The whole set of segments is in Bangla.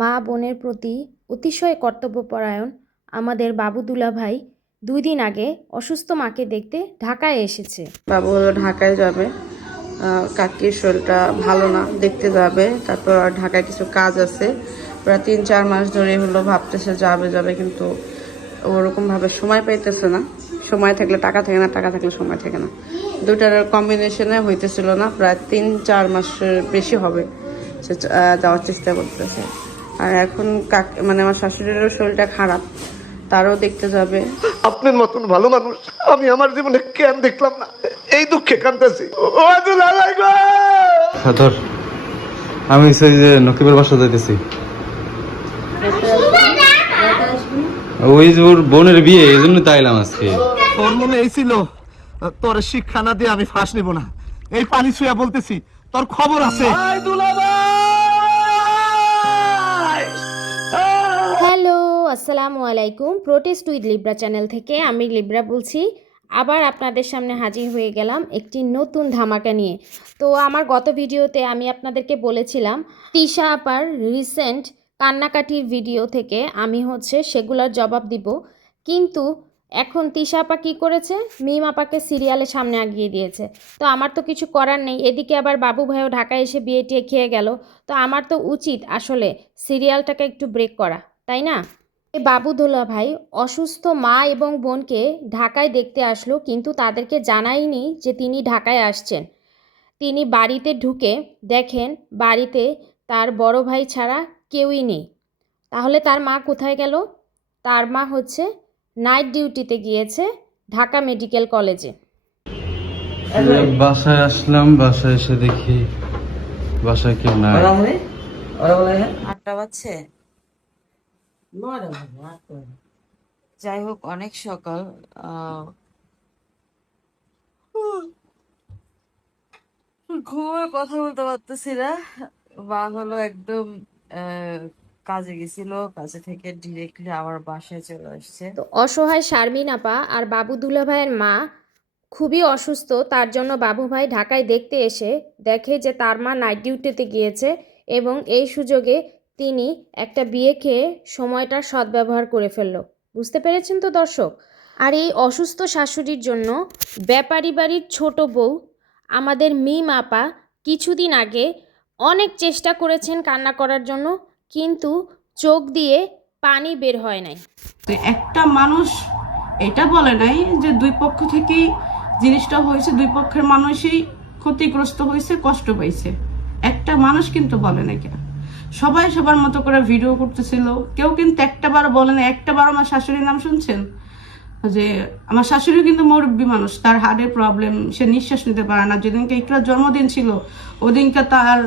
মা বোনের প্রতি অতিশয় কর্তব্যপরায়ণ আমাদের বাবু দুলাভাই 2 দিন আগে অসুস্থ মাকে দেখতে ঢাকায় এসেছে। বাবু হলো ঢাকায় যাবে, কাকির শরীরটা ভালো না, দেখতে যাবে। তারপর ঢাকায় কিছু কাজ আছে, প্রায় 3-4 মাস ধরে হলো ভাবতেছে যাবে, কিন্তু ওরকম ভাবে সময় পাইতেছে না। সময় থাকলে টাকা থাকে না, টাকা থাকলে সময় থাকে না, দুটার কম্বিনেশনে হইতেছিল না। প্রায় 3-4 মাসের বেশি হবে সে যাওয়ার চেষ্টা করতেছে। আর এখন মানে আমার শাশুড়িরও শরীরটা খারাপ, তারও দেখতে যাবে। আপনার মতন ভালো মানুষ আমি আমার জীবনে কেন দেখলাম না, এই দুঃখে কাঁদতেছি। ধর আমি সেই যে নকিবের বাসা যাইতেছি, ওই যে ওর বোনের বিয়ে, এই জন্য তাইলাম আজকে। তোর মনে এই ছিল তোর শিক্ষা না দিয়ে আমি ফাঁস নিব না, এই পানি ছুঁয়া বলতেছি তোর খবর আছে। হ্যালো, আসসালামু আলাইকুম। প্রোটেস্ট উইথ লিব্রা চ্যানেল থেকে আমি লিব্রা বলছি। আবার আপনাদের সামনে হাজির হয়ে গেলাম একটি নতুন ধামাকা নিয়ে। তো আমার গত ভিডিওতে আমি আপনাদেরকে বলেছিলাম তিশা আপার রিসেন্ট কান্নাকাটির ভিডিও থেকে আমি সেগুলোর জবাব দিব, কিন্তু এখন তিশা আপা কী করেছে, মিম আপাকে সিরিয়ালের সামনে আগিয়ে দিয়েছে। তো আমার তো কিছু করার নেই, এদিকে আবার বাবু ভাইও ঢাকায় এসে বিয়ে টিয়ে খেয়ে গেল। তো আমার তো উচিত আসলে সিরিয়ালটাকে একটু ব্রেক করা, তাই না? বাবু দুলাভাই অসুস্থ মা এবং বোনকে ঢাকায় দেখতে আসলো, কিন্তু তাদেরকে জানায়নি যে তিনি ঢাকায় আসছেন। তিনি বাড়িতে ঢুকে দেখেন বাড়িতে তার বড় ভাই ছাড়া কেউই নেই। তাহলে তার মা কোথায় গেল? তার মা নাইট ডিউটিতে গিয়েছে ঢাকা মেডিকেল কলেজে। বাসায় আসলাম, বাসায় এসে দেখি বাসায় কেউ নাই। 8টা বাজছে। যাই হোক, অনেক সকাল। ঘুমের কথা বলতে পারতেছি না। মা হলো একদম কাজে গেছিল, কাজে থেকে ডিরেক্টলি আমার বাসায় চলে আসছে। তো অসহায় শারমিন আপা আর বাবু দুলাভাইয়ের মা খুবই অসুস্থ, তার জন্য বাবু ভাই ঢাকায় দেখতে এসে দেখে যে তার মা নাইট ডিউটিতে গিয়েছে এবং এই সুযোগে তিনি একটা বিয়ে খেয়ে সময়টার সদ্ব্যবহার করে ফেলল। বুঝতে পেরেছেন তো দর্শক? আর এই অসুস্থ শাশুড়ির জন্য ব্যাপারী বাড়ির ছোট বউ আমাদের মিম আপা কিছুদিন আগে অনেক চেষ্টা করেছেন কান্না করার জন্য, কিন্তু চোখ দিয়ে পানি বের হয় নাই। একটা মানুষ এটা বলে নাই যে দুই পক্ষ থেকেই জিনিসটা হয়েছে, দুই পক্ষের মানুষই ক্ষতিগ্রস্ত হয়েছে, কষ্ট পাইছে। একটা মানুষ কিন্তু বলে নাই। কেন সবাই সবার মতো করে ভিডিও করতেছিল, কেউ কিন্তু একটাবারও বলে না। একটাবার আমার শাশুড়ির নাম শুনছেন? যে আমার শাশুড়ি কিন্তু মুরব্বী মানুষ, তার হার্টের প্রবলেম, সে নিঃশ্বাস নিতে পারে না। যেদিনকে ইকরার জন্মদিন ছিল ওদিনকে তার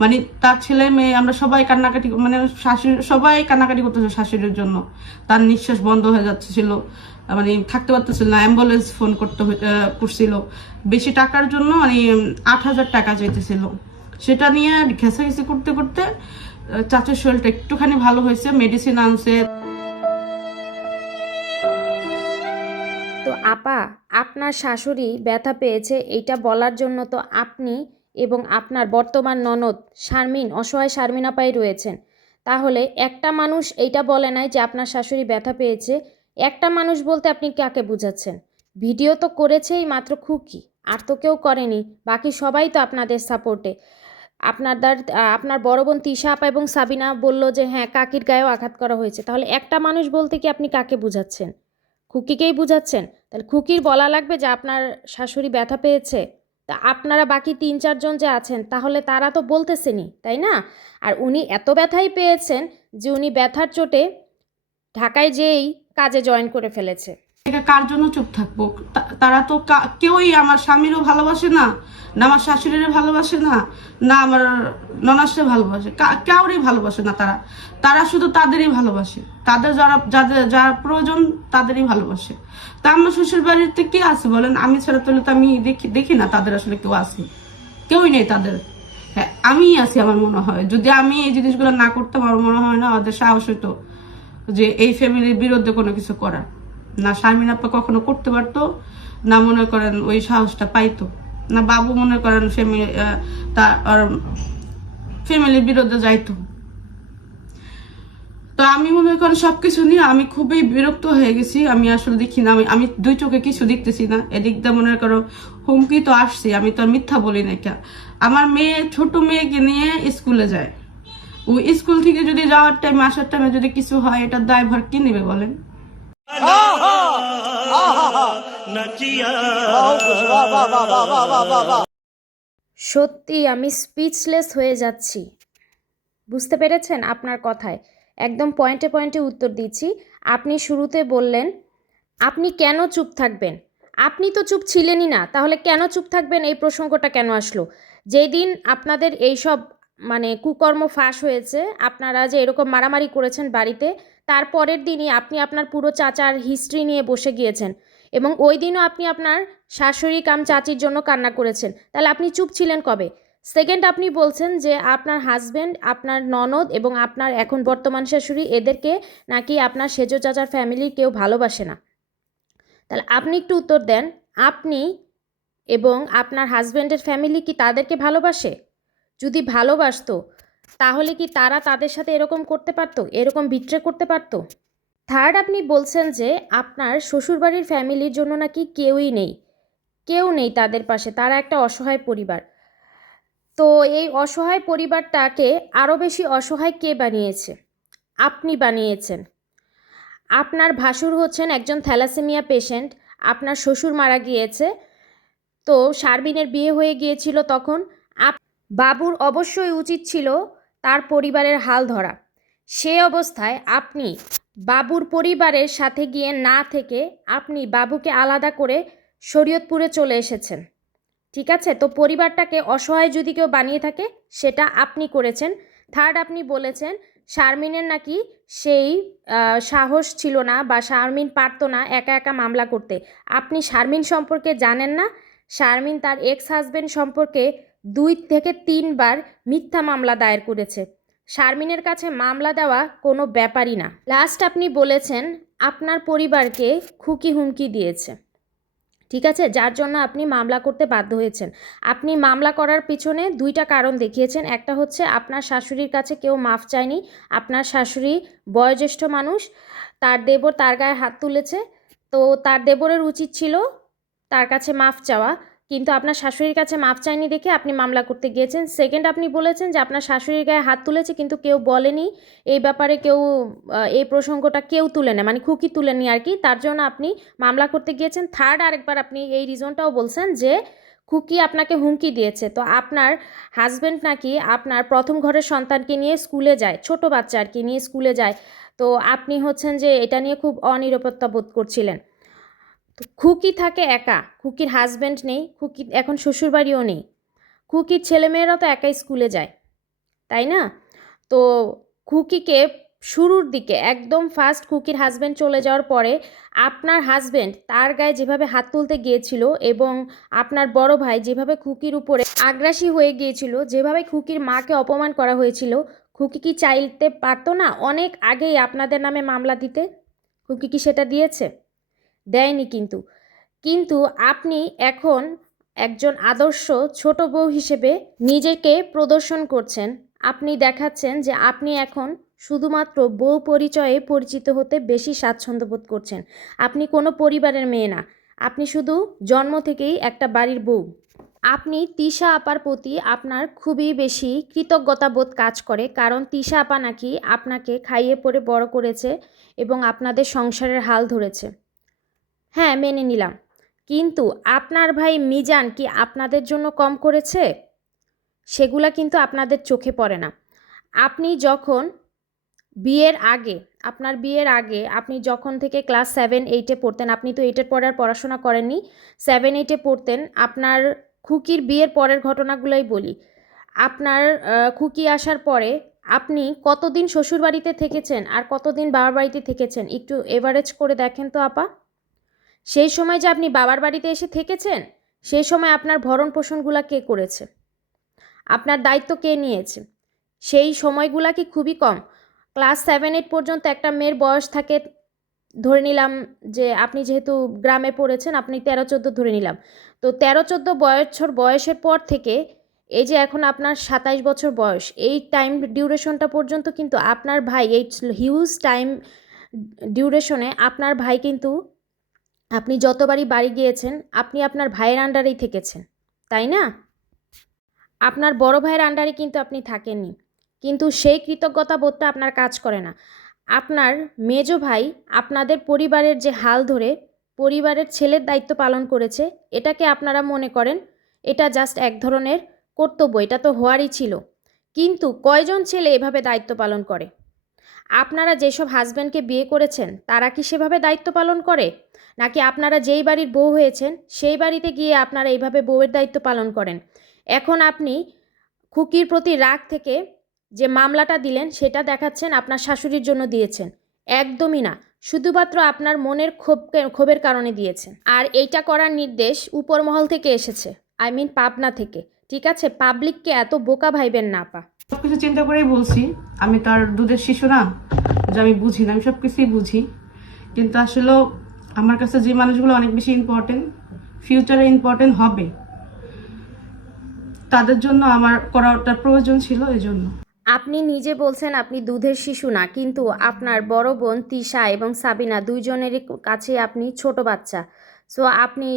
মানে তার ছেলে মেয়ে আমরা সবাই কান্নাকাটি, মানে শাশুড়ি সবাই কান্নাকাটি করতেছে শাশুড়ির জন্য। তার নিঃশ্বাস বন্ধ হয়ে যাচ্ছিল, মানে থাকতে পারতেছিল না, অ্যাম্বুলেন্স ফোন করছিল। বেশি টাকার জন্য মানে 8,000 টাকা চাইতেছিল। সেটা নিয়ে ঘেঁষাঘেঁষি করতে করতে চাচার শরীরটা একটুখানি ভালো হয়েছে, মেডিসিন আনছে। তো আপা, আপনার শাশুড়ি ব্যথা পেয়েছে এইটা বলার জন্য তো আপনি এবং আপনার বর্তমান ননদ শারমিন, অসহায় শারমিন আপাই রয়েছেন। তাহলে একটা মানুষ এইটা বলে নাই যে আপনার শাশুড়ি ব্যথা পেয়েছে। একটা মানুষ বলতে আপনি কাকে বুঝাচ্ছেন? ভিডিও তো করেছেই মাত্র খুকি, আর তো কেউ করেনি। বাকি সবাই তো আপনাদের সাপোর্টে। আপনার বড় বোন তিশা আপা এবং সাবিনা বলল যে হ্যাঁ কাকির গায়েও আঘাত করা হয়েছে। তাহলে একটা মানুষ বলতে কি আপনি কাকে বুঝাচ্ছেন? খুকিকেই বুঝাচ্ছেন? তাহলে খুকির বলা লাগবে যে আপনার শাশুড়ি ব্যথা পেয়েছে। তা আপনারা বাকি 3-4 জন যে আছেন তাহলে তারা তো বলতেছেনই, তাই না? আর উনি এত ব্যথাই পেয়েছেন যে উনি ব্যথার চোটে ঢাকায় যেয়েই কাজে জয়েন করে ফেলেছে। কার জন্য চুপ থাকবো? তারা তো কেউই আমার স্বামীরও ভালোবাসে না, না আমার শাশুড়িরও ভালোবাসে না, না আমার ননাসরে ভালোবাসে, কাউরই ভালোবাসে না। তারা শুধু তাদেরই ভালোবাসে, তাদের যারা প্রয়োজন তাদেরই ভালোবাসে। তা আমার শ্বশুর বাড়িতে কে আছে বলেন? আমি ছাড়া তো আমি দেখি না তাদের আসলে কেউ আছে, কেউই নেই তাদের। হ্যাঁ, আমি আছি আমার মনে হয়। যদি আমি এই জিনিসগুলো না করতাম আমার মনে হয় না ওদের সাহস হতো যে এই ফ্যামিলির বিরুদ্ধে কোনো কিছু করার। না শারমিন আপা কখনো করতে পারতো, না মনে করেন ওই সাহসটা পাইতো, না বাবু মনে করেন ফ্যামিলির বিরুদ্ধে যাইতো। তো আমি মনে করেন সবকিছু নিয়ে আমি খুবই বিরক্ত হয়ে গেছি। আমি আসলে দেখি না, আমি দুই চোখে কিছু দেখতেছি না। এদিক দিয়ে মনে করো হুমকি তো আসছে, আমি তো আর মিথ্যা বলি না। কে আমার মেয়ে, ছোট মেয়েকে নিয়ে স্কুলে যায়, ও স্কুল থেকে যদি যাওয়ার টাইমে আসার টাইমে যদি কিছু হয়, এটার দায়ভার কি নেবে বলেন? সত্যি আমি স্পিচলেস হয়ে যাচ্ছি। বুঝতে পেরেছেন আপনার কথায়? একদম পয়েন্টে পয়েন্টে উত্তর দিচ্ছি। আপনি শুরুতে বললেন, আপনি কেন চুপ থাকবেন? আপনি তো চুপ ছিলেনই না, তাহলে কেন চুপ থাকবেন এই প্রসঙ্গটা কেন আসলো? যেদিন আপনাদের এইসব মানে কুকর্ম ফাঁস হয়েছে, আপনারা যে এরকম মারামারি করেছেন বাড়িতে, তার পরের দিনই আপনি আপনার পুরো চাচার হিস্ট্রি নিয়ে বসে গিয়েছেন এবং ওই দিনও আপনি আপনার শাশুড়ি কাম চাচির জন্য কান্না করেছেন। তাহলে আপনি চুপ ছিলেন কবে? সেকেন্ড, আপনি বলছেন যে আপনার হাজব্যান্ড, আপনার ননদ এবং আপনার এখন বর্তমান শাশুড়ি, এদেরকে নাকি আপনার সেজো চাচার ফ্যামিলির কেউ ভালোবাসে না। তাহলে আপনি একটু উত্তর দেন, আপনি এবং আপনার হাজব্যান্ডের ফ্যামিলি কি তাদেরকে ভালোবাসে? যদি ভালোবাসতো তাহলে কি তারা তাদের সাথে এরকম করতে পারতো, এরকম বিট্রে করতে পারতো? থার্ড, আপনি বলছেন যে আপনার শ্বশুরবাড়ির ফ্যামিলির জন্য নাকি কেউই নেই, কেউ নেই তাদের পাশে, তারা একটা অসহায় পরিবার। তো এই অসহায় পরিবারটাকে আরও বেশি অসহায় কে বানিয়েছে? আপনি বানিয়েছেন। আপনার ভাসুর হচ্ছেন একজন থ্যালাসেমিয়া পেশেন্ট, আপনার শ্বশুর মারা গিয়েছে, তো শারমিনের বিয়ে হয়ে গিয়েছিল তখন। বাবুর অবশ্যই উচিত ছিল তার পরিবারের হাল ধরা। সে অবস্থায় আপনি বাবুর পরিবারের সাথে গিয়ে না থেকে আপনি বাবুকে আলাদা করে শরীয়তপুরে চলে এসেছেন। ঠিক আছে, তো পরিবারটাকে অসহায় যদি কেউ বানিয়ে থাকে সেটা আপনি করেছেন। থার্ড, আপনি বলেছেন শারমিনের নাকি সেই সাহস ছিল না বা শারমিন পারতো না একা একা মামলা করতে। আপনি শারমিন সম্পর্কে জানেন না? শারমিন তার এক্স হাজব্যান্ড সম্পর্কে 2 থেকে 3 বার মিথ্যা মামলা দায়ের করেছে। শারমিনের কাছে মামলা দেওয়া কোনো ব্যাপারই না। লাস্ট, আপনি বলেছেন আপনার পরিবারকে খুকি হুমকি দিয়েছে। ঠিক আছে, যার জন্য আপনি মামলা করতে বাধ্য হয়েছেন। আপনি মামলা করার পিছনে 2টা কারণ দেখিয়েছেন। একটা হচ্ছে আপনার শাশুড়ির কাছে কেউ মাফ চায়নি, আপনার শাশুড়ি বয়োজ্যেষ্ঠ মানুষ, তার দেবর তার গায়ে হাত তুলেছে, তো তার দেবরের উচিত ছিল তার কাছে মাফ চাওয়া, কিন্তু আপনার শাশুড়ির কাছে মাফ চায়নি দেখে আপনি মামলা করতে গিয়েছেন। সেকেন্ড, আপনি বলেছেন যে আপনার শাশুড়ির গায়ে হাত তুলেছে কিন্তু কেউ বলেনি, এই ব্যাপারে কেউ এই প্রসঙ্গটা কেউ তুলে নেয়, মানে খুকি তুলেনি আর কি, তার জন্য আপনি মামলা করতে গিয়েছেন। থার্ড, আরেকবার আপনি এই রিজনটাও বলছেন যে খুকি আপনাকে হুমকি দিয়েছে। তো আপনার হাজব্যান্ড নাকি আপনার প্রথম ঘরের সন্তানকে নিয়ে স্কুলে যায়, ছোট বাচ্চা আর কি নিয়ে স্কুলে যায়, তো আপনি হচ্ছেন যে এটা নিয়ে খুব অনিরাপত্তা বোধ করছিলেন। তো খুকি থাকে একা, খুকির হাজব্যান্ড নেই, খুকি এখন শ্বশুরবাড়িও নেই, খুকির ছেলেমেয়েরা তো একাই স্কুলে যায়, তাই না? তো খুকিকে শুরুর দিকে একদম ফার্স্ট খুকির হাজব্যান্ড চলে যাওয়ার পরে আপনার হাজব্যান্ড তার গায়ে যেভাবে হাত তুলতে গিয়েছিল এবং আপনার বড় ভাই যেভাবে খুকির উপরে আগ্রাসী হয়ে গিয়েছিল, যেভাবে খুকির মাকে অপমান করা হয়েছিল, খুকি কি চাইতে পারতো না অনেক আগেই আপনাদের নামে মামলা দিতে? খুকি কি সেটা দিয়েছে? দেয়নি। কিন্তু কিন্তু আপনি এখন একজন আদর্শ ছোট বউ হিসেবে নিজেকে প্রদর্শন করছেন। আপনি দেখাচ্ছেন যে আপনি এখন শুধুমাত্র বউ পরিচয়ে পরিচিত হতে বেশি স্বাচ্ছন্দ্য বোধ করছেন। আপনি কোনো পরিবারের মেয়ে না, আপনি শুধু জন্ম থেকেই একটা বাড়ির বউ। আপনি তিশা আপার প্রতি আপনার খুবই বেশি কৃতজ্ঞতা বোধ কাজ করে, কারণ তিশা আপা নাকি আপনাকে খাইয়ে পরে বড় করেছে এবং আপনাদের সংসারের হাল ধরেছে। হ্যাঁ, মেনে নিলাম, কিন্তু আপনার ভাই মিজান কি আপনাদের জন্য কম করেছে? সেগুলা কিন্তু আপনাদের চোখে পড়ে না। আপনি যখন বিয়ের আগে, আপনার বিয়ের আগে আপনি যখন থেকে ক্লাস 7-8-এ পড়তেন, আপনি তো 8-এর পরে আর পড়াশোনা করেননি, 7-8-এ পড়তেন, আপনার খুকির বিয়ের পরের ঘটনাগুলোই বলি। আপনার খুকি আসার পরে আপনি কতদিন শ্বশুরবাড়িতে থেকেছেন আর কতদিন বাবার বাড়িতে থেকেছেন, একটু এভারেজ করে দেখেন তো আপা। সেই সময় যে আপনি বাবার বাড়িতে এসে থেকেছেন, সেই সময় আপনার ভরণ পোষণগুলা কে করেছে? আপনার দায়িত্ব কে নিয়েছে? সেই সময়গুলা কি খুবই কম? ক্লাস 7-8 পর্যন্ত একটা মেয়ের বয়স থাকে, ধরে নিলাম যে আপনি যেহেতু গ্রামে পড়েছেন আপনি 13-14 ধরে নিলাম, তো 13-14 বছর বয়সের পর থেকে এই যে এখন আপনার 27 বছর বয়স, এই টাইম ডিউরেশনটা পর্যন্ত কিন্তু আপনার ভাই, এই হিউজ টাইম ডিউরেশনে আপনার ভাই কিন্তু, আপনি যতবারই বাড়ি গিয়েছেন আপনি আপনার ভাইয়ের আন্ডারেই থেকেছেন, তাই না? আপনার বড় ভাইয়ের আন্ডারে কিন্তু আপনি থাকেননি, কিন্তু সেই কৃতজ্ঞতা বোধটা আপনার কাজ করে না। আপনার মেজো ভাই আপনাদের পরিবারের যে হাল ধরে পরিবারের ছেলের দায়িত্ব পালন করেছে, এটাকে আপনারা মনে করেন এটা জাস্ট এক ধরনের কর্তব্য, এটা তো হওয়ারই ছিল। কিন্তু কয়জন ছেলে এভাবে দায়িত্ব পালন করে? আপনারা যেসব হাজব্যান্ডকে বিয়ে করেছেন তারা কি সেভাবে দায়িত্ব পালন করে? নাকি আপনারা যেই বাড়ির বউ হয়েছেন সেই বাড়িতে গিয়ে আপনারা এইভাবে বউয়ের দায়িত্ব পালন করেন? এখন আপনি খুকির প্রতি রাগ থেকে যে মামলাটা দিলেন সেটা দেখাচ্ছেন আপনার শাশুড়ির জন্য দিয়েছেন। একদমই না, শুধুমাত্র আপনার মনের ক্ষোভের কারণে দিয়েছেন। আর এইটা করার নির্দেশ উপর মহল থেকে এসেছে, আই মিন পাবনা থেকে। ঠিক আছে, পাবলিককে এত বোকা ভাইবেন না আপা। সবকিছু চিন্তা করেই বলছি, আমি তো আর দুধের শিশু না যে আমি বুঝি না, আমি সবকিছুই বুঝি। কিন্তু আসলে আমার কাছে যে মানুষগুলো অনেক বেশি ইম্পর্টেন্ট, ফিউচারে ইম্পর্টেন্ট হবে, তাদের জন্য আমার করাটা প্রয়োজন ছিল, এই জন্য। আপনি নিজে বলছেন আপনি দুধের শিশু না, কিন্তু আপনার বড় বোন তিশা এবং সাবিনা দুইজনেরই কাছে আপনি ছোট বাচ্চা। সো আপনি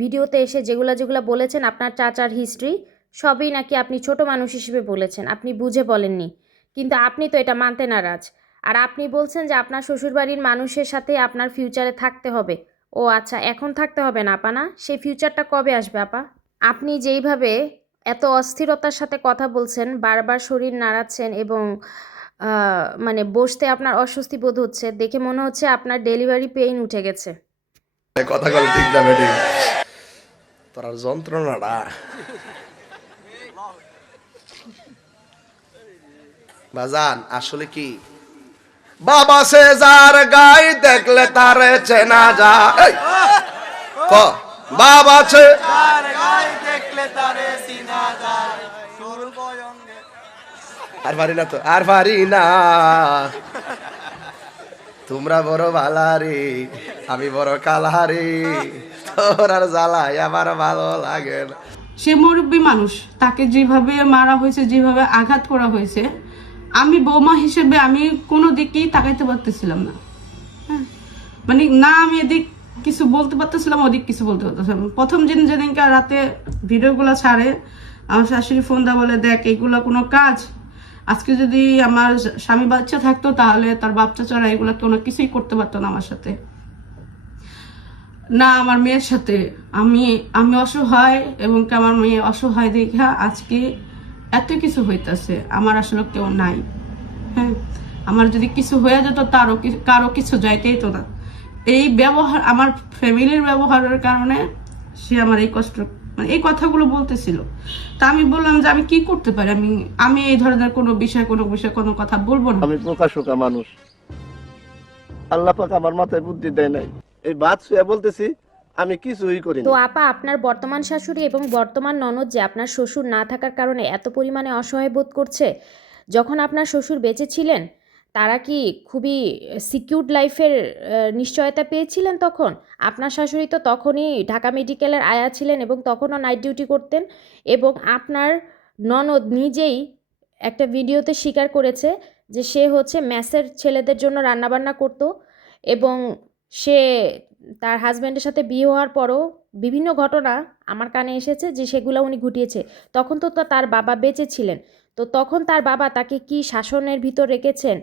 ভিডিওতে এসে যেগুলো বলেছেন আপনার চাচার হিস্ট্রি সবই নাকি আপনি ছোট মানুষ হিসেবে বলেছেন, আপনি বুঝে বলেননি। কিন্তু আপনি তো এটা মানতে নারাজ। আর আপনি বলছেন যে আপনার শ্বশুরবাড়ির মানুষের সাথে আপনার ফিউচারে থাকতে হবে। ও আচ্ছা, এখন থাকতে হবে না আপা? না, সেই ফিউচারটা কবে আসবে আপা? আপনি যেইভাবে এত অস্থিরতার সাথে কথা বলছেন, বারবার শরীর নাড়াচ্ছেন এবং মানে বসতে আপনার অস্বস্তি বোধ হচ্ছে, দেখে মনে হচ্ছে আপনার ডেলিভারি পেইন উঠে গেছে। কথা বল ঠিক না বেটি, তোর আর যন্ত্রণাটা বাজান আসলে কি, বাবা সে যার গাই দেখলে তারে চেনা যায়, ক বাবা সে আর পারি না তো, আর পারি না, তোমরা বড় ভালারি আমি বড় কালারি, তোর আর জ্বালাই আমার ভালো লাগে না। সে মুরব্বী মানুষ, তাকে যেভাবে মারা হয়েছে, যেভাবে আঘাত করা হয়েছে, আমি বৌমা হিসেবে আমি কোনো দিকেই তাকাইতে পারতেছিলাম না। হ্যাঁ, মানে না আমি এদিক কিছু বলতে পারতেছিলাম, ওদিক কিছু বলতে পারতেছিলাম। প্রথম যেদিনকে রাতে ভিডিওগুলো ছাড়ে, আমার শাশুড়ি ফোন দা বলে, দেখ এগুলো কোনো কাজ, আজকে যদি আমার স্বামী বাচ্চা থাকতো তাহলে তার বাচ্চা ছাড়া এগুলো কোনো কিছুই করতে পারতো না আমার সাথে, না আমার মেয়ের সাথে। আমি অসহায় এবং আমার মেয়ে অসহায় দেখা আজকে এত কিছু হইতাছে। আমার আসলে কেউ নাই। হ্যাঁ, আমার যদি কিছু হয়ে যেত কারো কিছু যাইতেই তো না। এই ব্যবহার, আমার ফ্যামিলির ব্যবহারের কারণে সে আমার এই কষ্ট, মানে এই কথাগুলো বলতেছিল। তা আমি বললাম যে আমি কি করতে পারি, আমি এই ধরনের কোনো বিষয়ে কোনো কথা বলবো না। আমি প্রকাশকা মানুষ, আল্লাহ পাক আমার মাথায় বুদ্ধি দেয় নাই। এই বাদ শুয়ে বলতেছি আমি কিছুই করি তো না। আপা, আপনার বর্তমান শাশুড়ি এবং বর্তমান ননদ যে আপনার শ্বশুর না থাকার কারণে এত পরিমাণে অসহায় বোধ করছে, যখন আপনার শ্বশুর বেঁচে ছিলেন তারা কি খুবই সিকিউরড লাইফের নিশ্চয়তা পেয়েছিলেন তখন? আপনার শাশুড়ি তো তখনই ঢাকা মেডিকেলের আয়া ছিলেন এবং তখনও নাইট ডিউটি করতেন, এবং আপনার ননদ নিজেই একটা ভিডিওতে স্বীকার করেছে যে সে হচ্ছে মেসের ছেলেদের জন্য রান্নাবান্না করতো, এবং সে তার হাজব্যান্ডের সাথে বিয়ে হওয়ার পরও বিভিন্ন ঘটনা আমার কানে এসেছে যে সেগুলো উনি ঘটিয়েছে। তখন তো তার বাবা বেঁচে ছিলেন, তো তখন তার বাবা তাকে কি শাসনের ভিতর রেখেছেন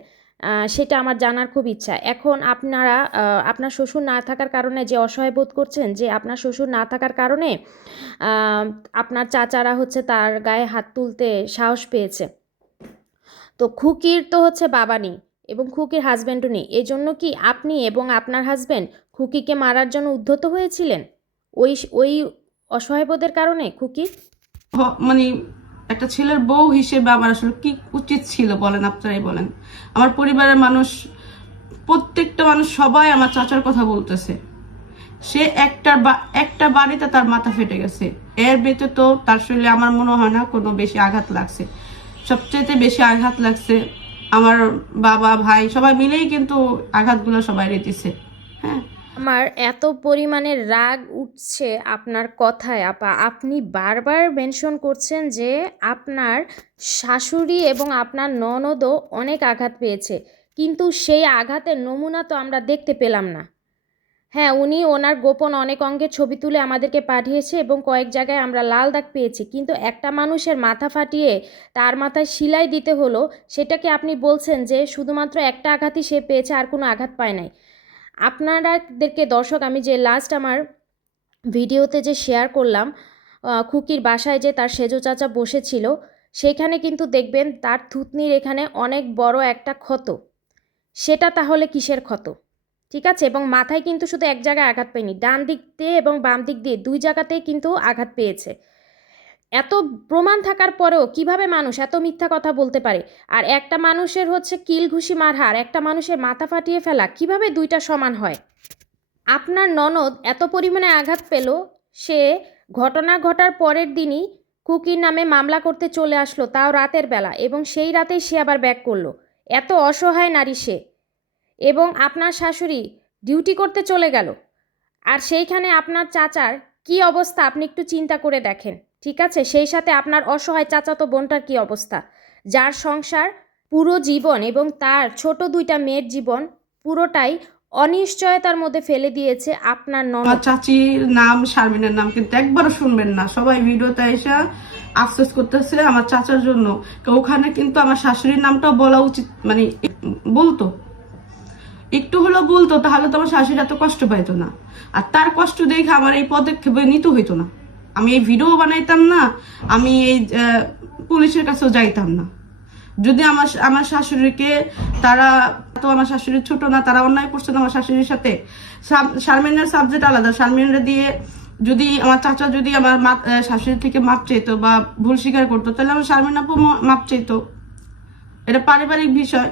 সেটা আমার জানার খুব ইচ্ছা। এখন আপনারা আপনার শ্বশুর না থাকার কারণে যে অসহায় বোধ করছেন, যে আপনার শ্বশুর না থাকার কারণে আপনার চাচারা হচ্ছে তার গায়ে হাত তুলতে সাহস পেয়েছে, তো খুকির তো হচ্ছে বাবা নেই এবং খুকির হাজব্যান্ডও নেই, এই জন্য কি আপনি এবং আপনার হাজব্যান্ড খুকিকে মারার জন্য উদ্ধত হয়েছিলেন ওই অসহায়বোধের কারণে? খুকি মানে একটা ছেলের বউ হিসেবে আমার আসলে কি উচিত ছিল বলেন, আপনারাই বলেন। আমার পরিবারের মানুষ, প্রত্যেকটা মানুষ সবাই আমার চাচার কথা বলতেছে। সে একটা বাড়িতে তার মাথা ফেটে গেছে, এর ব্যতীত তার শরীরে আমার মনে হয় না কোনো বেশি আঘাত লাগছে। সবচেয়ে বেশি আঘাত লাগছে আমার বাবা ভাই সবাই মিলেই কিন্তু আঘাতগুলো সবাই দিতেছে। হ্যাঁ, আমার এত পরিমাণে রাগ উঠছে আপনার কথায় আপা। আপনি বারবার মেনশন করছেন যে আপনার শাশুড়ি এবং আপনার ননদও অনেক আঘাত পেয়েছে, কিন্তু সেই আঘাতের নমুনা তো আমরা দেখতে পেলাম না। হ্যাঁ, উনি ওনার গোপন অনেক অঙ্গের ছবি তুলে আমাদেরকে পাঠিয়েছে এবং কয়েক জায়গায় আমরা লাল দাগ পেয়েছি, কিন্তু একটা মানুষের মাথা ফাটিয়ে তার মাথায় সেলাই দিতে হলো, সেটাকে আপনি বলছেন যে শুধুমাত্র একটা আঘাতই সে পেয়েছে, আর কোনো আঘাত পায় নাই। আপনারাদেরকে দর্শক আমি যে লাস্ট আমার ভিডিওতে যে শেয়ার করলাম, খুকির বাসায় যে তার সেজো চাচা বসেছিল, সেখানে কিন্তু দেখবেন তার থুতনির এখানে অনেক বড় একটা ক্ষত। সেটা তাহলে কিসের ক্ষত? ঠিক আছে, এবং মাথায় কিন্তু শুধু এক জায়গায় আঘাত পায়নি, ডান দিক দিয়ে এবং বাম দিক দিয়ে দুই জায়গাতেই কিন্তু আঘাত পেয়েছে। এত প্রমাণ থাকার পরেও কিভাবে মানুষ এত মিথ্যা কথা বলতে পারে? আর একটা মানুষের হচ্ছে কিল ঘুষি মারহার, একটা মানুষের মাথা ফাটিয়ে ফেলা, কিভাবে দুইটা সমান হয়? আপনার ননদ এত পরিমাণে আঘাত পেল, সে ঘটনা ঘটার পরের দিনই খুকির নামে মামলা করতে চলে আসলো, তাও রাতের বেলা, এবং সেই রাতেই সে আবার ব্যাক করলো। এত অসহায় নারী সে। এবং আপনার শাশুড়ি ডিউটি করতে চলে গেল, আর সেইখানে আপনার চাচার কি অবস্থা আপনি একটু চিন্তা করে দেখেন। ঠিক আছে, সেই সাথে আপনার অসহায় চাচাতো বোনটার কি অবস্থা, যার সংসার পুরো জীবন এবং তার ছোট দুইটা মেয়ের জীবন পুরোটাই অনিশ্চয়তার মধ্যে ফেলে দিয়েছে আপনার আমার ননদ। চাচির নাম শারমিনের নাম কিন্তু একবারও শুনবেন না, সবাই ভিডিওতে এসে আফসোস করতেছে আমার চাচার জন্য। ওখানে কিন্তু আমার শাশুড়ির নামটাও বলা উচিত, মানে বলতো, একটু হলেও বলতো, তাহলে তো আমার শাশুড়ি এত কষ্ট পাইতো না। আর তার কষ্ট দেখে আমার এই পদক্ষেপ নিতে হইতো না, আমি এই ভিডিও বানাইতাম না, আমি এই পুলিশের কাছেও যাইতাম না। যদি আমার শাশুড়িকে তারা, তো আমার শাশুড়ির ছোট না, তারা অন্যায় করছে না আমার শাশুড়ির সাথে। শারমিনের সাবজেক্ট আলাদা, শারমিনরা দিয়ে যদি আমার চাচা যদি আমার শাশুড়ি থেকে মাপ চাইতো বা ভুল স্বীকার করতো, তাহলে আমার শারমিন আপু মাপ চাইতো। এটা পারিবারিক বিষয়,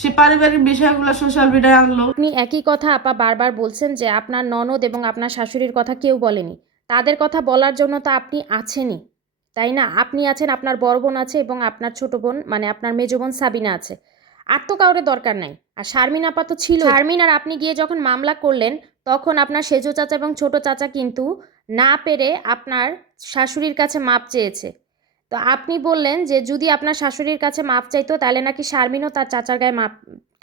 সে পারিবারিক বিষয়গুলো সোশ্যাল মিডিয়ায় আনলো। আপনি একই কথা আপা বারবার বলছেন যে আপনার ননদ এবং আপনার শাশুড়ির কথা কেউ বলেনি। তাদের কথা বলার জন্য তো আপনি আছেনই, তাই না? আপনি আছেন, আপনার বড় বোন আছে এবং আপনার ছোট বোন মানে আপনার মেজো বোন সাবিনা আছে। আর তো কাউরে দরকার নাই। আর শারমিন আপা তো ছিল। শারমিন আর আপনি গিয়ে যখন মামলা করলেন, তখন আপনার সেজো চাচা এবং ছোট চাচা কিন্তু না পেরে আপনার শাশুড়ির কাছে মাপ চেয়েছে। তো আপনি বললেন যে যদি আপনার শাশুড়ির কাছে মাপ চাইতো, তাহলে নাকি শারমিনও তার চাচার গায়ে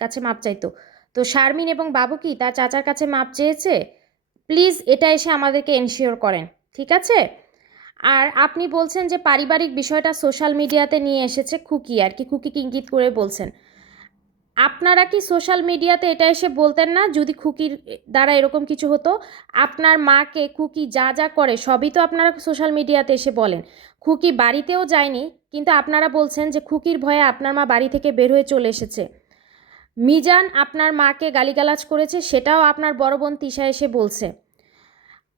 কাছে মাপ চাইতো। তো শারমিন এবং বাবু কি তার চাচার কাছে মাপ চেয়েছে? প্লিজ এটা এসে আমাদেরকে এনশিওর করেন, ঠিক আছে? আর আপনি বলছেন যে পারিবারিক বিষয়টা সোশ্যাল মিডিয়াতে নিয়ে এসেছে খুকি, আর কি খুকিকে ইঙ্গিত করে বলছেন। আপনারা কি সোশ্যাল মিডিয়াতে এটা এসে বলতেন না যদি খুকির দ্বারা এরকম কিছু হতো? আপনার মাকে খুকি যা যা করে সবই তো আপনারা সোশ্যাল মিডিয়াতে এসে বলেন। খুকি বাড়িতেও যায়নি, কিন্তু আপনারা বলছেন যে খুকির ভয়ে আপনার মা বাড়ি থেকে বের হয়ে চলে এসেছে। মিজান আপনার মাকে গালিগালাজ করেছে, সেটাও আপনার বড় বোন তিশা এসে বলছে।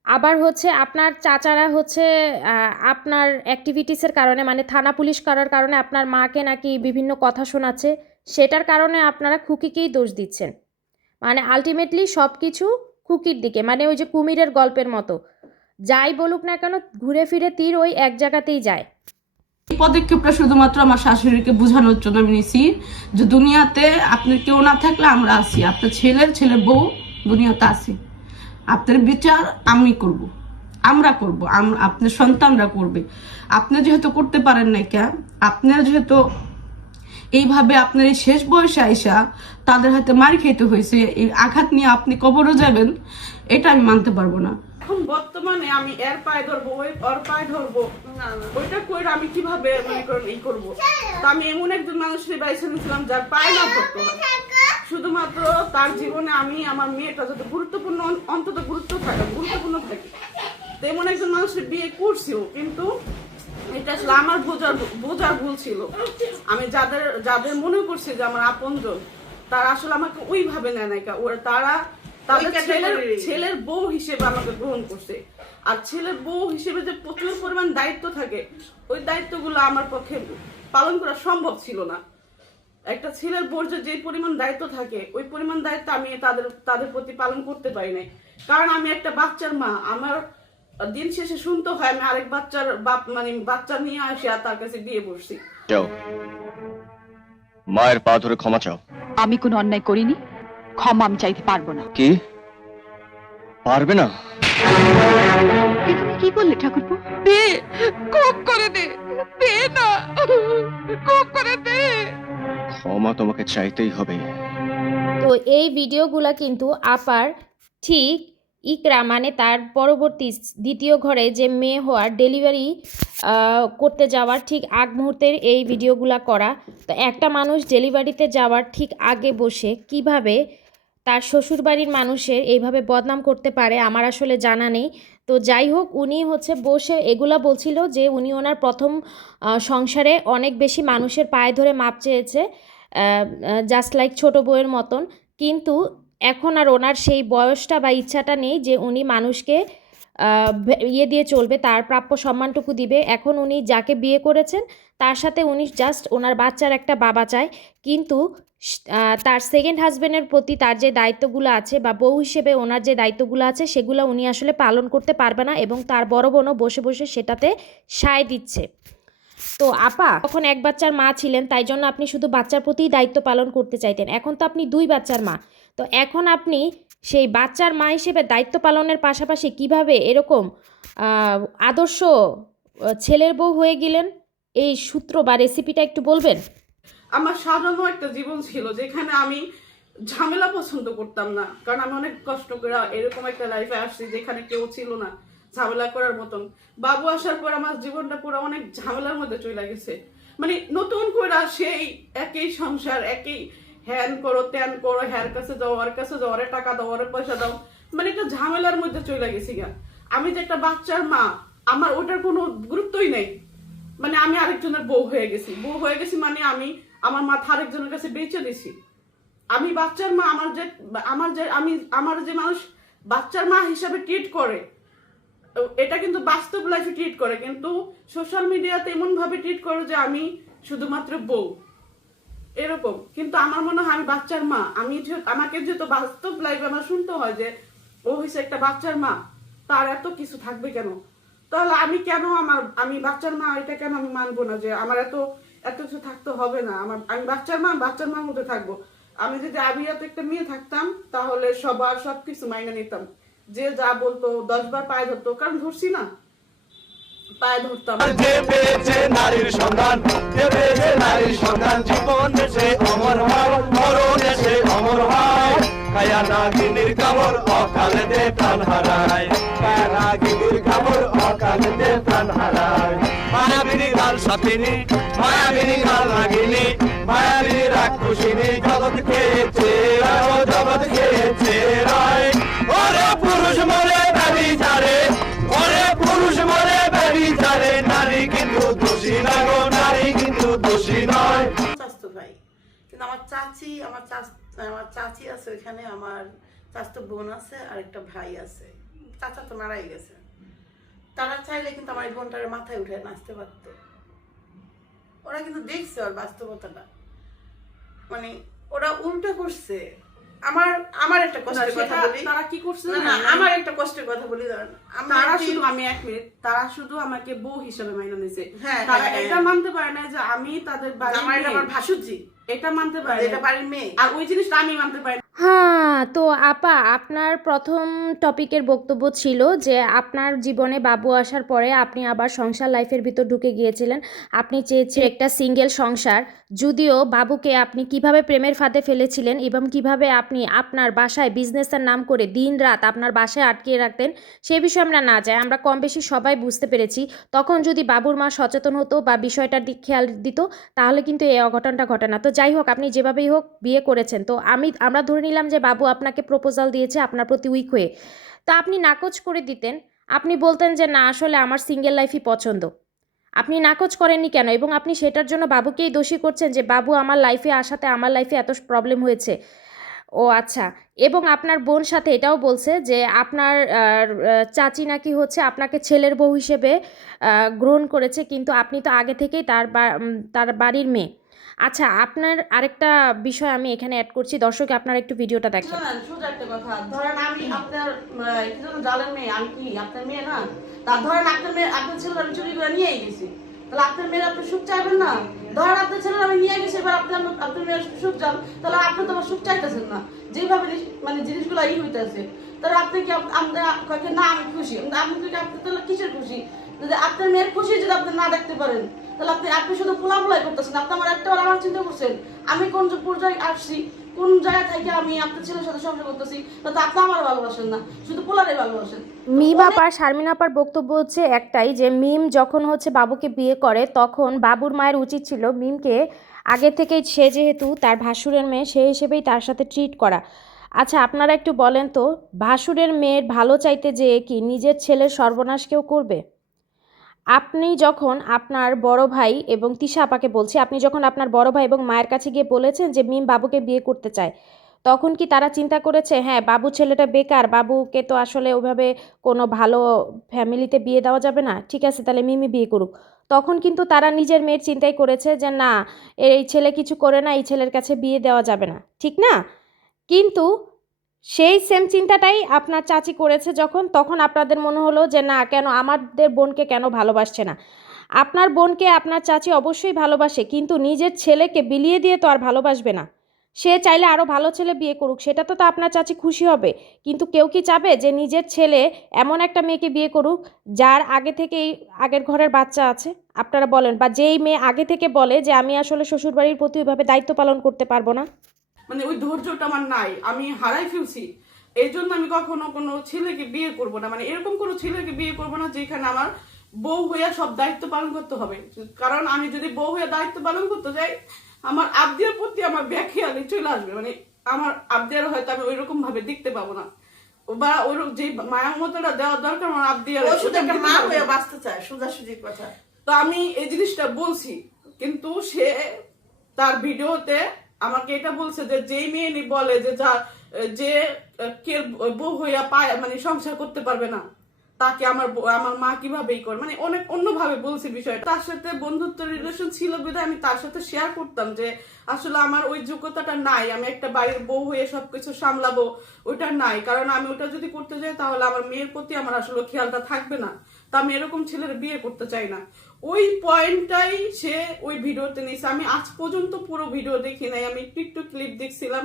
আবার হচ্ছে আপনার চাচারা হচ্ছে আপনার অ্যাক্টিভিটিসের কারণে, মানে থানা পুলিশ করার কারণে আপনার মাকে নাকি বিভিন্ন কথা শোনাচ্ছে, সেটার কারণে আপনারা খুকিকেই দোষ দিচ্ছেন। মানে আলটিমেটলি সব কিছু খুকির দিকে, মানে ওই যে কুমিরের গল্পের মতো, যাই বলুক না কেন ঘুরে ফিরে তীর ওই এক জায়গাতেই যায়। এই পদক্ষেপটা শুধুমাত্র আমার শাশুড়িকে বোঝানোর জন্য আমি নিছি যে দুনিয়াতে আপনার কেউ না থাকলে আমরা আছি, আপনার ছেলে বউ দুনিয়াতে আছি, আপনার বিচার আমি করব, আমরা করব, আপনার সন্তানরা করবে। আপনি যেহেতু করতে পারেন না, কে আপনার যেহেতু এইভাবে আপনার এই শেষ বয়সে আইসা তাদের হাতে মার খেতে হয়েছে, এই আঘাত নিয়ে আপনি কবরও যাবেন, এটা আমি মানতে পারবো না। এখন বর্তমানে আমি এর পায়ে ধরবো, ওর পায়ে ধরবো, ওইটা করে আমি কিভাবে মনে করেন এই করবো? তো আমি এমন একজন মানুষের বাইসে নিয়েছিলাম যার পায়ে না ধরতে হয়, শুধুমাত্র তার জীবনে আমি আমার মেয়েটা যাতে গুরুত্বপূর্ণ, অন্তত গুরুত্বপূর্ণ থাকে, তেমন একজন মানুষের বিয়ে করছিও। কিন্তু এটা আসলে আমার বোঝার ভুল ছিল। আমি যাদের মনে করছি যে আমার আপনজন, তারা আসলে আমাকে ওইভাবে নেয় নাই, তারা তাদের ছেলের বউ হিসেবে আমাকে গ্রহণ করছে। আর ছেলের বউ হিসেবে যে প্রচুর পরিমাণ দায়িত্ব থাকে, ওই দায়িত্বগুলো আমার পক্ষে পালন করা সম্ভব ছিল না। একটা ছেলের বউর যে পরিমাণ দায়িত্ব থাকে, ওই পরিমাণ দায়িত্ব আমি তাদের প্রতি পালন করতে পারি নাই। কারণ আমি একটা বাচ্চার মা, আমার দিন শেষে শুনতে হয় আমি আরেক বাচ্চার বাপ, মানে বাচ্চা নিয়ে আসি আর তার কাছে বিয়ে বসছি। যাও, মায়ের পা ধরে ক্ষমা চাও। আমি কোনো অন্যায় করিনি, ক্ষমা আমি চাইতে পারবো না। কি পারবে না? কি বললে ঠাকুরপো? ক্ষমা তোমাকে চাইতেই হবে। তো এই ভিডিওগুলা কিন্তু আপার ঠিক ইকরা মানে তার পরবর্তী দ্বিতীয় ঘরে যে মেয়ে হওয়ার ডেলিভারি করতে যাওয়ার ঠিক আগ মুহূর্তের এই ভিডিওগুলা করা। তো একটা মানুষ ডেলিভারিতে যাওয়ার ঠিক আগে বসে কিভাবে তার শ্বশুরবাড়ির মানুষের এইভাবে বদনাম করতে পারে আমার আসলে জানা নেই। তো যাই হোক, উনি হচ্ছে বসে এগুলা বলছিল যে উনি ওনার প্রথম সংসারে অনেক বেশি মানুষের পায়ে ধরে মাপ চেয়েছে, জাস্ট লাইক ছোটো বউয়ের মতন। কিন্তু এখন আর ওনার সেই বয়সটা বা ইচ্ছাটা নেই যে উনি মানুষকে ইয়ে দিয়ে চলবে, তার প্রাপ্য সম্মানটুকু দিবে। এখন উনি যাকে বিয়ে করেছেন তার সাথে উনি জাস্ট ওনার বাচ্চার একটা বাবা চায়, কিন্তু তার সেকেন্ড হাজব্যান্ডের প্রতি তার যে দায়িত্বগুলো আছে বা বউ হিসেবে ওনার যে দায়িত্বগুলো আছে সেগুলো উনি আসলে পালন করতে পারবে না, এবং তার বড় বোনও বসে বসে সেটাতে সায় দিচ্ছে। তো আপা তখন এক বাচ্চার মা ছিলেন, তাই জন্য আপনি শুধু বাচ্চার প্রতিই দায়িত্ব পালন করতে চাইতেন। এখন তো আপনি 2 বাচ্চার মা, তো এখন আপনি সেই বাচ্চার মা হিসেবে দায়িত্ব পালনের পাশাপাশি কিভাবে এরকম আদর্শ ছেলের বউ হয়ে গেলেন, এই সূত্র বা রেসিপিটা একটু বলবেন? আমার সাজানো একটা জীবন ছিল যেখানে আমি ঝামেলা পছন্দ করতাম না, কারণ আমি অনেক কষ্ট করে এরকম একটা লাইফে আসছি যেখানে কেউ ছিল না ঝামেলা করার মতন। বাবু আসার পর আমার জীবনটা পুরো অনেক ঝামেলার মধ্যে চলে গেছে। মানে নতুন করে সেই একই সংসার, একই হ্যান করো ত্যান করো, হ্যার কাছে যাও, ওর কাছে যাও, ওরে টাকা দাও, ওরে পয়সা দাও, মানে একটা ঝামেলার মধ্যে চলে গেছি গা। আমি যে একটা বাচ্চার মা, আমার ওটার কোনো গুরুত্বই নেই। মানে আমি আরেকজনের বউ হয়ে গেছি, মানে আমি আমার মাথা আরেকজনের কাছে বেঁচে দিছি। আমি বাচ্চার মা, আমার যে মানুষ বাচ্চার মা হিসাবে ট্রিট করে, এটা কিন্তু বাস্তব লাইফে ট্রিট করে, কিন্তু সোশ্যাল মিডিয়াতে এমন ভাবে ট্রিট করে যে আমি শুধুমাত্র বউ এরকম। কিন্তু আমার মনে হয় আমি বাচ্চার মা। আমাকে যেহেতু বাস্তব লাইফে আমার শুনতে হয় যে ও হয়েছে একটা বাচ্চার মা, তার এত কিছু থাকবে কেন? তাহলে আমি বাচ্চার মা, এটা কেন আমি মানবো না যে আমার এত কিছু থাকতে হবে না? আমি বাচ্চার মার মধ্যে থাকবো। আমি যদি আবিয়াতে একটা মেয়ে থাকতাম তাহলে সবকিছু মাইনে নিতাম। যে যা বলতো 10 বার পায়ে ধরতো, কারণ ধরছি না, পায়ে ধরতাম। নারীর সন্ধান জীবন দেশে অমর হয়, মরণ দেশে অমর হয়। কায়া নাগিনীর কামড় অকালেতে প্রাণ হারায়, কায়া নাগিনীর কামড় অকালেতে প্রাণ হারায়। মায়াবিনী গাল সাপিনী, মায়াবিনী গাল নাগিনী, মায়াবিনী রাক্ষসিনী, জগৎ খেয়েছে রায়। ওরে পুরুষ মরে বাড়ি ছাড়ে, ওরে পুরুষ মরে বাড়ি ছাড়ে, নারী কিন্তু দোষী না গো, নারী কিন্তু দোষী নয়। চাচতো ভাই, কিন্তু আমার চাচি আছে ওইখানে, আমার চাচতো বোন আছে আর একটা ভাই আছে। চাচা তো মারাই গেছে। তারা চাইলে কিন্তু আমার এই বোনটার মাথায় উঠে নাচতে পারতো। ওরা কিন্তু দেখছে ওর বাস্তবতাটা, মানে ওরা উল্টো করছে। আমার একটা কষ্টের কথা বলি। তারা কি করছে না, আমার একটা কষ্টের কথা বলি। তারা শুধু আমাকে বউ হিসেবে মাইনে নিয়েছে। তারা এটা মানতে পারে না যে আমি তাদের আমার ভাসুজি, এটা মানতে পারে, এটা বাড়ির মেয়ে, আর ওই জিনিসটা আমি মানতে পারি। হ্যাঁ, তো আপা আপনার প্রথম টপিকের বক্তব্য ছিল যে আপনার জীবনে বাবু আসার পরে আপনি আবার সংসার লাইফের ভিতর ঢুকে গিয়েছিলেন। আপনি চেয়েছিলেন একটা সিঙ্গেল সংসার, যদিও বাবুকে আপনি কিভাবে প্রেমের ফাঁদে ফেলেছিলেন এবং কিভাবে আপনি আপনার বাসায় বিজনেসের নাম করে দিন রাত আপনার বাসায় আটকিয়ে রাখতেন সে বিষয়ে আমরা না যাই, আমরা কম বেশি সবাই বুঝতে পেরেছি। তখন যদি বাবুর মা সচেতন হতো বা বিষয়টার দিক খেয়াল দিত তাহলে কিন্তু এই অঘটনটা ঘটে না। তো যাই হোক, আপনি যেভাবেই হোক বিয়ে করেছেন, তো আমরা ধরে নিলাম যে বাবু আপনাকে প্রপোজাল দিয়েছে আপনার প্রতি উইক হয়ে, তা আপনি নাকচ করে দিতেন। আপনি বলতেন যে না, আসলে আমার সিঙ্গেল লাইফই পছন্দ। আপনি নাকচ করেননি কেন? এবং আপনি সেটার জন্য বাবুকেই দোষী করছেন যে বাবু আমার লাইফে আসাতে আমার লাইফে এত প্রবলেম হয়েছে। ও আচ্ছা, এবং আপনার বোন সাথে এটাও বলছে যে আপনার চাচি নাকি হচ্ছে আপনাকে ছেলের বউ হিসেবে গ্রহণ করেছে, কিন্তু আপনি তো আগে থেকেই তার বাড়ির মেয়ে। আচ্ছা, আপনার আরেকটা বিষয় আমি এখানে অ্যাড করছি, দর্শক আপনারা একটু ভিডিওটা দেখেন। সোজা একটা কথা, ধরেন আমি আপনার জালের মেয়ে, আমি কি আপনার মেয়ে না? তা ধরেন আপনার ছেলে আমি চুরি করে নিয়েই গেছি, তাহলে আপনার মেয়ের আপনি সুখ চাইবেন না? ধরেন আপনার ছেলের আমি নিয়ে গেছি, এবার আপনি মেয়ের সুখ চান, তাহলে আপনি তো আমার সুখ চাইতেছেন না, যেভাবে মানে জিনিসগুলো হইতেছে। তাহলে আপনি কি না আমি খুশি, আপনি তাহলে কিসের খুশি? যদি আপনার মেয়ের খুশি যদি আপনি না দেখতে পারেন, তাহলে আপনি শুধু পোলাই করতেছেন। আপনি আমার একটা আমার চিন্তা করছেন আমি কোন পর্যায়ে আসছি, কোন জায়গা থেকে আমি আপনার ছেলের সাথে সংসার করতেছি, তাতে আপনি আমার ভালোবাসেন না, শুধু পোলারে ভালোবাসেন। মিম আপা শারমিন আপার বক্তব্য হচ্ছে একটাই, যে মিম যখন হচ্ছে বাবুকে বিয়ে করে তখন বাবুর মায়ের উচিত ছিল মিমকে আগে থেকেই, সে যেহেতু তার ভাসুরের মেয়ে সেই হিসেবেই তার সাথে ট্রিট করা। আচ্ছা আপনারা একটু বলেন তো, ভাসুরের মেয়ের ভালো চাইতে যেয়ে কি নিজের ছেলের সর্বনাশ কেউ করবে? আপনি যখন আপনার বড় ভাই এবং তিশা আপাকে বলছি, আপনি যখন আপনার বড় ভাই এবং মায়ের কাছে গিয়ে বলেছেন যে মিম বাবুকে বিয়ে করতে চায়, তখন কি তারা চিন্তা করেছে হ্যাঁ বাবু ছেলেটা বেকার, বাবুকে তো আসলে ওইভাবে কোনো ভালো ফ্যামিলিতে বিয়ে দেওয়া যাবে না, ঠিক আছে তাহলে মিমি বিয়ে করুক? তখন কিন্তু তারা নিজের মেয়ের চিন্তাই করেছে যে না এই ছেলে কিছু করে না, এই ছেলের কাছে বিয়ে দেওয়া যাবে না, ঠিক না? কিন্তু সেই সেম চিন্তাটাই আপনার চাচি করেছে যখন, তখন আপনাদের মনে হলো যে না কেন আমাদের বোনকে কেন ভালোবাসছে না। আপনার বোনকে আপনার চাচি অবশ্যই ভালোবাসে, কিন্তু নিজের ছেলেকে বিলিয়ে দিয়ে তো আর ভালোবাসবে না। সে চাইলে আরও ভালো ছেলে বিয়ে করুক, সেটা তো আপনার চাচি খুশি হবে, কিন্তু কেউ কি চাবে যে নিজের ছেলে এমন একটা মেয়েকে বিয়ে করুক যার আগে থেকেই আগের ঘরের বাচ্চা আছে? আপনারা বলেন, বা যেই মেয়ে আগে থেকে বলে যে আমি আসলে শ্বশুরবাড়ির প্রতি ওইভাবে দায়িত্ব পালন করতে পারবো না। মানে ওই ধৈর্যটা আমার নাই, আমি হারাই ফেলছি। এই জন্য আমি কখনো কোনো ছেলেকে বিয়ে করব না, মানে এরকম কোনো ছেলেকে বিয়ে করব না যেখানে আমার বউ হইয়া সব দায়িত্ব পালন করতে হবে। কারণ আমি যদি বউ হইয়া দায়িত্ব পালন করতে যাই, আমার আবদিয়ার প্রতি আমার ব্যাখ্যালি চলে আসবে, মানে আমার আবদিয়ার হয়তো আমি ওই রকম ভাবে দেখতে পাবো না, বা ওই যে মায়া মমতাটা দেওয়ার দরকার আমার আবদিয়ার মা হয়ে বাঁচতে চায়, সোজাসুজি কথা। তো আমি এই জিনিসটা বলছি, কিন্তু সে তার ভিডিওতে আমাকে এটা বলছে যে যেই মেয়ে বলে যে যে কে বউ হইয়া পায় মানে সংসার করতে পারবে না, তাকে আমার মা কিভাবেই করে, মানে অনেক অন্যভাবে বলছে বিষয়টা। তার সাথে বন্ধুত্ব রিলেশন ছিল বিধায় আমি তার সাথে শেয়ার করতাম যে আসলে আমার ওই যোগ্যতাটা নাই, আমি একটা বাড়ির বউ হয়ে সবকিছু সামলাবো ওইটা নাই। কারণ আমি ওটা যদি করতে যাই তাহলে আমার মেয়ের প্রতি আমার আসলে খেয়ালটা থাকবে না, তা আমি এরকম ছেলের বিয়ে করতে চাই না। ওই পয়েন্টটাই সে ওই ভিডিওতে নিয়েছে। আমি আজ পর্যন্ত পুরো ভিডিও দেখি নাই, আমি একটু ক্লিপ দেখছিলাম।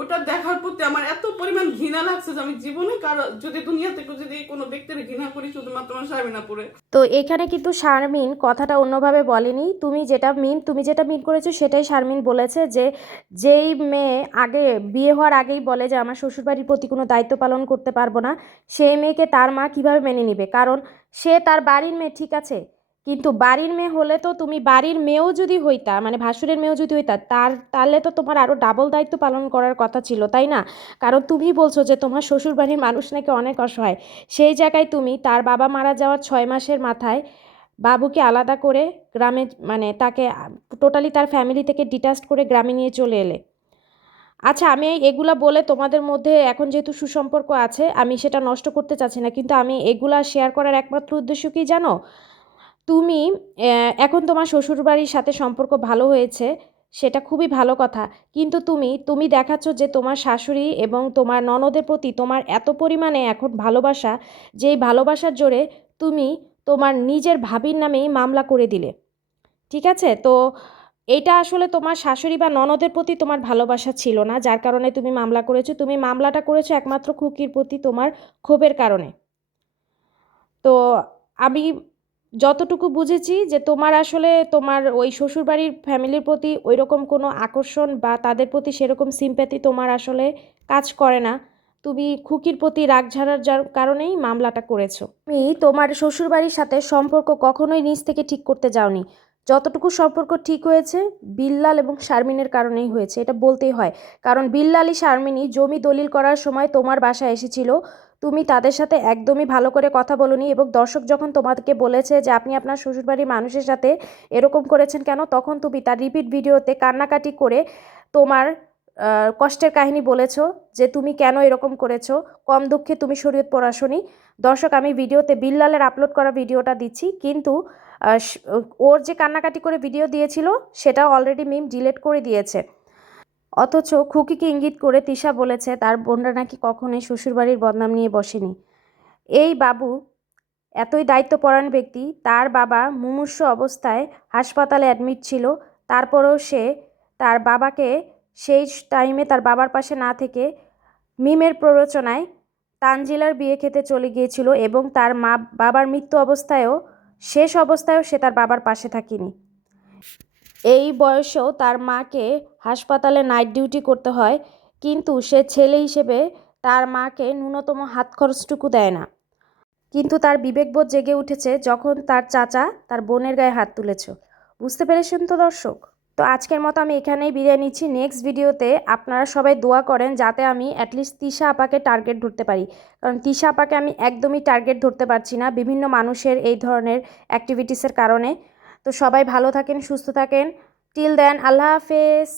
ওটা দেখার প্রতি আমার এত পরিমাণ ঘৃণা লাগছে যে আমি জীবনে কারো যদি দুনিয়াতে যদি কোনো ব্যক্তির ঘৃণা করি শুধুমাত্র আমার শারমিনাপুরে। তো এখানে কিন্তু শারমিন কথাটা অন্যভাবে বলেনি, তুমি যেটা মিন করেছো সেটাই শারমিন বলেছে, যে যেই মেয়ে আগে বিয়ে হওয়ার আগেই বলে যে আমার শ্বশুরবাড়ির প্রতি কোনো দায়িত্ব পালন করতে পারবো না, সেই মেয়েকে তার মা কিভাবে মেনে নিবে? কারণ সে তার বাড়ির মেয়ে, ঠিক আছে, কিন্তু বাড়ির মেয়ে হলে তো তুমি বাড়ির মেয়েও যদি হইতা, মানে ভাসুরের মেয়েও যদি হইতা, তাহলে তো তোমার আরও ডাবল দায়িত্ব পালন করার কথা ছিল, তাই না? কারণ তুমি বলছো যে তোমার শ্বশুরবাড়ির মানুষ নাকি অনেক অসহায়, সেই জায়গায় তুমি তার বাবা মারা যাওয়ার 6 মাসের মাথায় বাবুকে আলাদা করে গ্রামে, মানে তাকে টোটালি তার ফ্যামিলি থেকে ডিটাচড করে গ্রামে নিয়ে চলে এলে। আচ্ছা আমি এগুলা বলে তোমাদের মধ্যে এখন যেহেতু সুসম্পর্ক আছে আমি সেটা নষ্ট করতে চাচ্ছি না, কিন্তু আমি এগুলা শেয়ার করার একমাত্র উদ্দেশ্য কি জানো? তুমি এখন তোমার শ্বশুরবাড়ির সাথে সম্পর্ক ভালো হয়েছে, সেটা খুবই ভালো কথা, কিন্তু তুমি দেখাচ্ছ যে তোমার শাশুড়ি এবং তোমার ননদের প্রতি তোমার এত পরিমাণে এখন ভালোবাসা, যেই ভালোবাসার জোরে তুমি তোমার নিজের ভাবির নামেই মামলা করে দিলে, ঠিক আছে? তো এটা আসলে তোমার শাশুড়ি বা ননদের প্রতি তোমার ভালোবাসা ছিল না, যার কারণে তুমি মামলা করেছো। তুমি মামলাটা করেছো একমাত্র খুকির প্রতি তোমার ক্ষোভের কারণে। তো আমি যতটুকু বুঝেছি যে তোমার আসলে তোমার ওই শ্বশুরবাড়ির ফ্যামিলির প্রতি ওই রকম কোনো আকর্ষণ বা তাদের প্রতি সেরকম সিম্প্যাথি তোমার আসলে কাজ করে না, তুমি খুকির প্রতি রাগ ঝাড়ার কারণেই মামলাটা করেছো। তুমি তোমার শ্বশুরবাড়ির সাথে সম্পর্ক কখনোই নিজ থেকে ঠিক করতে যাওনি, যতটুকু সম্পর্ক ঠিক হয়েছে বিল্লাল এবং শারমিনের কারণেই হয়েছে, এটা বলতেই হয়। কারণ বিল্লালই শারমিনী জমি দলিল করার সময় তোমার বাসায় এসেছিল, তুমি তাদের সাথে একদমই ভালো করে কথা বলোনি, এবং দর্শক যখন তোমাকে বলেছে যে আপনি আপনার শ্বশুরবাড়ির মানুষের সাথে এরকম করেছেন কেন, তখন তুমি তার রিপিট ভিডিওতে কান্নাকাটি করে তোমার কষ্টের কাহিনী বলেছো যে তুমি কেন এরকম করেছো, কম দুঃখে তুমি শরীয়তপুর আসনি। দর্শক আমি ভিডিওতে বিল্লালের আপলোড করা ভিডিওটা দিচ্ছি, কিন্তু ওর যে কান্নাকাটি করে ভিডিও দিয়েছিল সেটা অলরেডি মিম ডিলিট করে দিয়েছে। অথচ খুকিকে ইঙ্গিত করে তিশা বলেছে তার বোনরা নাকি কখনোই শ্বশুরবাড়ির বদনাম নিয়ে বসেনি। এই বাবু এতই দায়িত্বপরায়ণ ব্যক্তি, তার বাবা মুমূর্ষু অবস্থায় হাসপাতালে অ্যাডমিট ছিল, তারপরেও সে তার বাবাকে সেই টাইমে তার বাবার পাশে না থেকে মিমের প্ররোচনায় তানজিলার বিয়ে খেতে চলে গিয়েছিল এবং তার বাবার মৃত্যু অবস্থায়ও শেষ অবস্থায়ও সে তার বাবার পাশে থাকেনি। এই বয়সেও তার মাকে হাসপাতালে নাইট ডিউটি করতে হয়, কিন্তু সে ছেলে হিসেবে তার মাকে ন্যূনতম হাত খরচটুকু দেয় না। কিন্তু তার বিবেকবোধ জেগে উঠেছে যখন তার চাচা তার বোনের গায়ে হাত তুলেছে। বুঝতে পেরেছেন তো দর্শক? তো আজকের মতো আমি এখানেই বিদায় নিচ্ছি। নেক্সট ভিডিওতে আপনারা সবাই দোয়া করেন যাতে আমি অ্যাটলিস্ট তিশা আপাকে টার্গেট ধরতে পারি, কারণ তিশা আপাকে আমি একদমই টার্গেট ধরতে পারছি না বিভিন্ন মানুষের এই ধরনের অ্যাক্টিভিটিসের কারণে। তো সবাই ভালো থাকেন, সুস্থ থাকেন। টিল দেন, আল্লাহ হাফেজ।